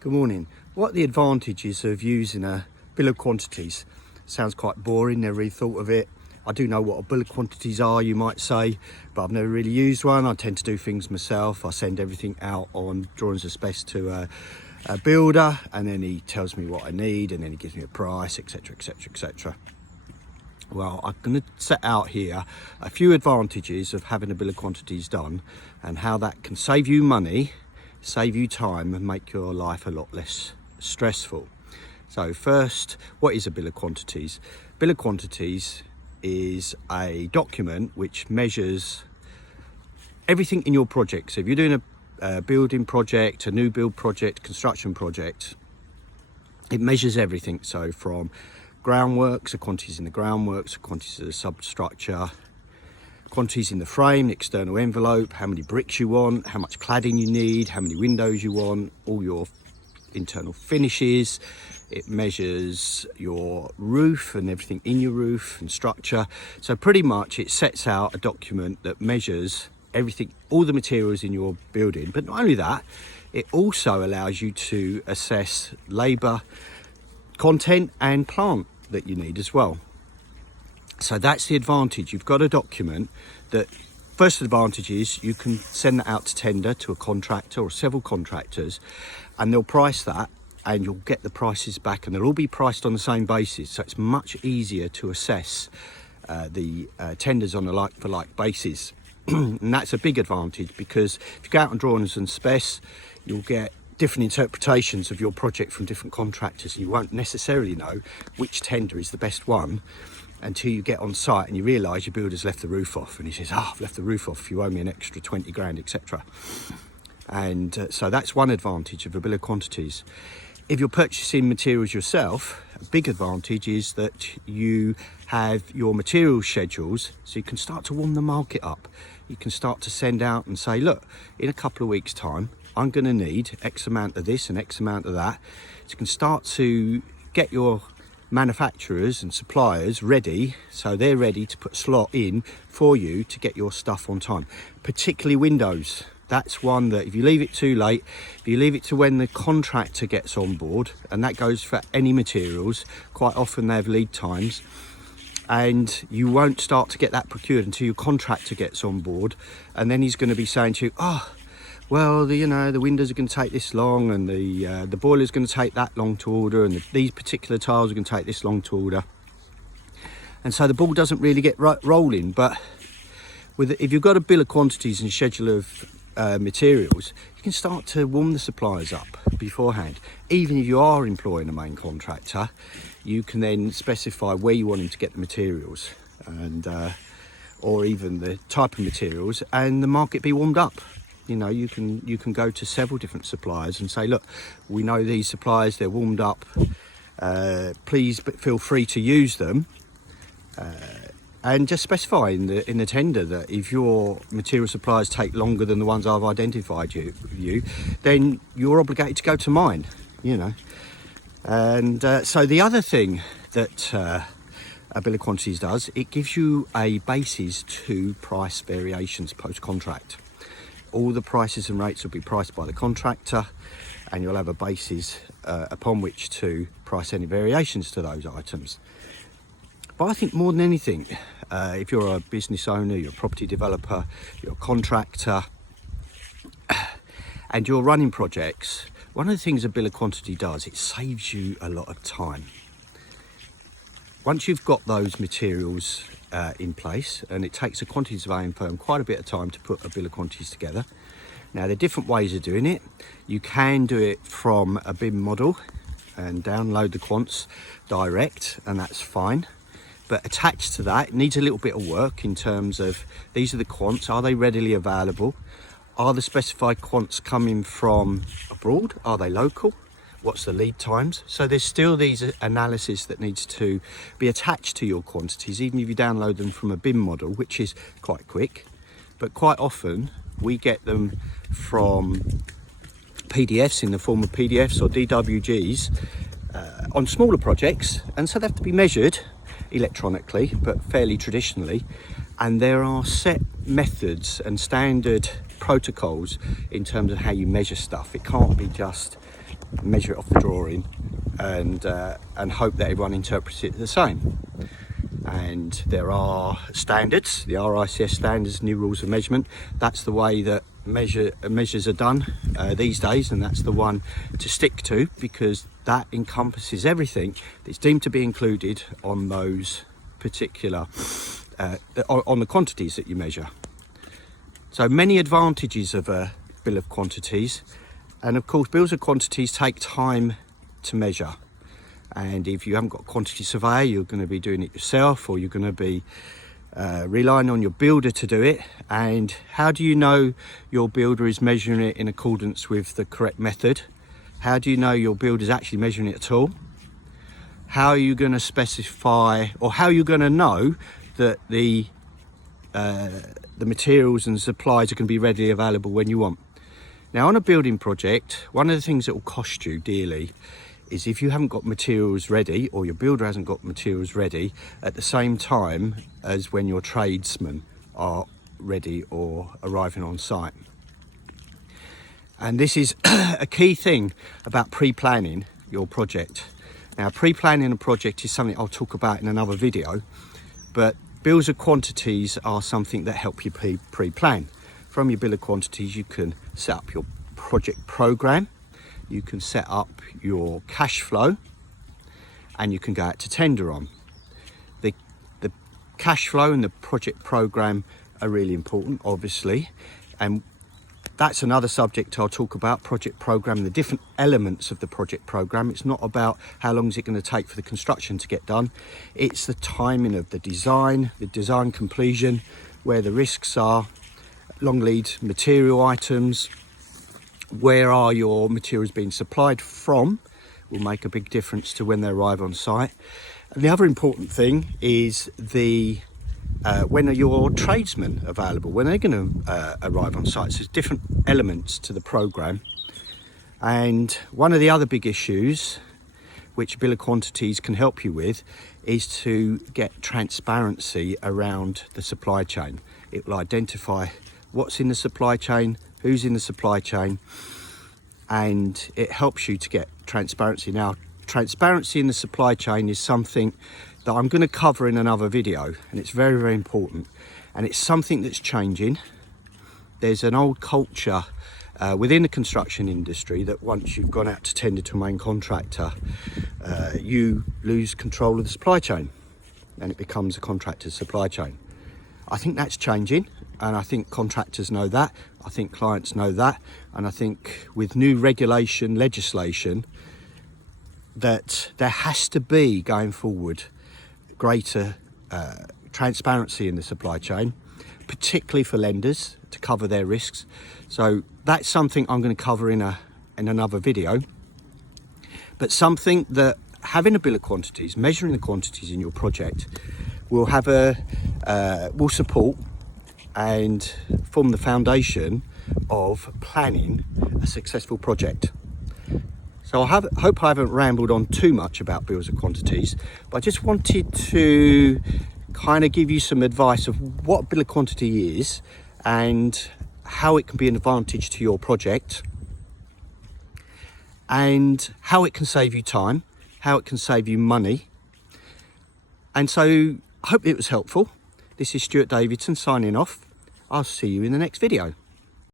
Good morning. What are the advantages of using a bill of quantities? Sounds quite boring, never really thought of it. I do know what a bill of quantities are, you might say, but I've never really used one. I tend to do things myself. I send everything out on drawings of specs to a builder, and then he tells me what I need, and then he gives me a price, etc, etc, etc. Well, I'm going to set out here a few advantages of having a bill of quantities done and how that can save you money, save you time, and make your life a lot less stressful. So first, what is a bill of quantities? Bill of quantities is a document which measures everything in your project. So if you're doing a building project, a new build project, construction project, it measures everything. So from groundworks, the quantities in the groundworks, the quantities of the substructure, quantities in the frame, the external envelope, how many bricks you want, how much cladding you need, how many windows you want, all your internal finishes. It measures your roof and everything in your roof and structure. So pretty much it sets out a document that measures everything, all the materials in your building. But not only that, it also allows you to assess labour, content and plant that you need as well. So that's the advantage. You've got a document that, first advantage is you can send that out to tender to a contractor or several contractors, and they'll price that and you'll get the prices back, and they'll all be priced on the same basis. So it's much easier to assess the tenders on a like for like basis. And that's a big advantage, because if you go out on drawings and specs, you'll get different interpretations of your project from different contractors, and you won't necessarily know which tender is the best one until you get on site and you realise your builder's left the roof off, and he says, I've left the roof off, you owe me an extra 20 grand, etc. And so that's one advantage of a bill of quantities. If you're purchasing materials yourself, a big advantage is that you have your material schedules, so you can start to warm the market up. You can start to send out and say, look, in a couple of weeks' time, I'm going to need X amount of this and X amount of that. So you can start to get your manufacturers and suppliers ready, so they're ready to put a slot in for you to get your stuff on time. Particularly windows. That's one that if you leave it too late, if you leave it to when the contractor gets on board, and that goes for any materials, quite often they have lead times, and you won't start to get that procured until your contractor gets on board, and then he's going to be saying to you, well, the windows are going to take this long, and the boiler's going to take that long to order, and these particular tiles are going to take this long to order. And so the ball doesn't really get rolling. But if you've got a bill of quantities and schedule of materials, you can start to warm the suppliers up beforehand. Even if you are employing a main contractor, you can then specify where you want him to get the materials, and or even the type of materials, and the market be warmed up. You can go to several different suppliers and say, look, we know these suppliers, they're warmed up, please feel free to use them, and just specify in the tender that if your material suppliers take longer than the ones I've identified you, then you're obligated to go to mine. And so the other thing that a bill of quantities does, it gives you a basis to price variations post-contract. All the prices and rates will be priced by the contractor, and you'll have a basis upon which to price any variations to those items. But I think more than anything, if you're a business owner, you're a property developer, you're a contractor, and you're running projects, one of the things a bill of quantity does, it saves you a lot of time. Once you've got those materials in place, and it takes a quantity surveying firm quite a bit of time to put a bill of quantities together. Now, there are different ways of doing it. You can do it from a BIM model and download the quants direct, and that's fine. But attached to that, it needs a little bit of work in terms of, these are the quants, are they readily available? Are the specified quants coming from abroad? Are they local? What's the lead times? So there's still these analysis that needs to be attached to your quantities, even if you download them from a BIM model, which is quite quick. But quite often we get them from PDFs, in the form of PDFs or DWGs on smaller projects, and so they have to be measured electronically but fairly traditionally, and there are set methods and standard protocols in terms of how you measure stuff. It can't be just measure it off the drawing and hope that everyone interprets it the same. And there are standards, the RICS standards, new rules of measurement. That's the way that measures are done these days, and that's the one to stick to, because that encompasses everything that's deemed to be included on those particular on the quantities that you measure. So many advantages of a bill of quantities, and of course bills of quantities take time to measure. And if you haven't got a quantity surveyor, you're going to be doing it yourself, or you're going to be relying on your builder to do it. And how do you know your builder is measuring it in accordance with the correct method? How do you know your builder is actually measuring it at all? How are you going to specify, or how are you going to know that the materials and supplies are going to be readily available when you want? Now, on a building project, one of the things that will cost you dearly is if you haven't got materials ready, or your builder hasn't got materials ready at the same time as when your tradesmen are ready or arriving on site. And this is a key thing about pre-planning your project. Now, pre-planning a project is something I'll talk about in another video, but bills of quantities are something that help you pre-plan. From your bill of quantities, you can set up your project program, you can set up your cash flow, and you can go out to tender on. The cash flow and the project program are really important, obviously, and that's another subject I'll talk about, project program, the different elements of the project program. It's not about how long is it going to take for the construction to get done. It's the timing of the design completion, where the risks are, long lead material items, where are your materials being supplied from, will make a big difference to when they arrive on site. And the other important thing is when are your tradesmen available, when they're going to arrive on site. So there's different elements to the program. And one of the other big issues which bill of quantities can help you with is to get transparency around the supply chain. It will identify what's in the supply chain, who's in the supply chain, and it helps you to get transparency. Now, transparency in the supply chain is something that I'm going to cover in another video, and it's very, very important, and it's something that's changing. There's an old culture within the construction industry that once you've gone out to tender to a main contractor, you lose control of the supply chain and it becomes a contractor's supply chain. I think that's changing, and I think contractors know that, I think clients know that, and I think with new legislation, that there has to be, going forward, greater transparency in the supply chain, particularly for lenders to cover their risks. So that's something I'm going to cover in another video, but something that having a bill of quantities, measuring the quantities in your project, will support and form the foundation of planning a successful project. So I hope I haven't rambled on too much about bills of quantities, but I just wanted to kind of give you some advice of what a bill of quantity is and how it can be an advantage to your project, and how it can save you time, how it can save you money. And so I hope it was helpful. This is Stuart Davidson signing off. I'll see you in the next video.